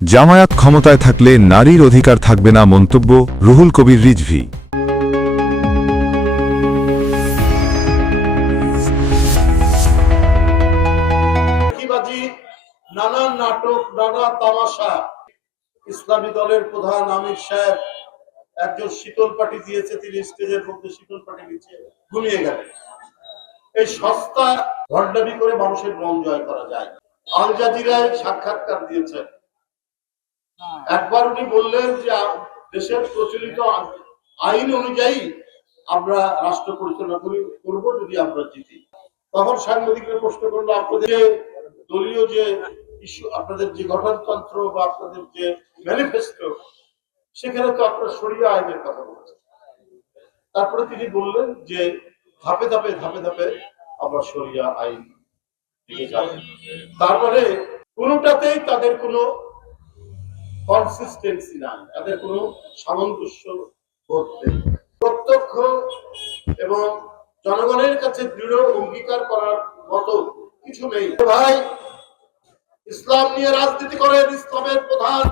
জামায়াত ক্ষমতায় থাকলে নারীর অধিকার থাকবে না, মন্তব্য রুহুল কবির রিজভী। নানান নাটক, নানা তামাশা। ইসলামী দলের প্রধান আমির সাহেব একজন শীতল পাটি দিয়েছে, তিনি স্টেজের মধ্যে শীতল পাটি নিচে ঘুমিয়ে গেলেন। এই সস্তা ভণ্ডামি করে মানুষের মন জয় করা যায়। আল জাজিরায় সাক্ষাৎকার দিয়েছেন। একবার উনি বললেন যে দেশের প্রচলিত আইন অনুযায়ী আমরা রাষ্ট্র পরিচালনা করব যদি আমরা জিতি। তখন সাংবাদিকরা প্রশ্ন করলো, আপনাদের দলীয় যে ইস্যু, আপনাদের যে গঠনতন্ত্র বা আপনাদের যে ম্যানিফেস্টো, সেখানে তো আপনারা শরিয়া আইনের কথা বলছেন। তারপরে তিনি বললেন যে ধাপে ধাপে ধাপে ধাপে আমরা শরিয়া আইন দিকে যাব। তার মানে কোনোটাতেই তাদের কোনো কনসিস্টেন্সি নাই, তাদের কোনো সামঞ্জস্য বোধ নেই। প্রত্যক্ষ এবং জনগণের কাছে দৃঢ় অঙ্গীকার করার মতো কিছু নেই। ভাই, ইসলাম নিয়ে রাজনীতি করেন, ইসলামের প্রধান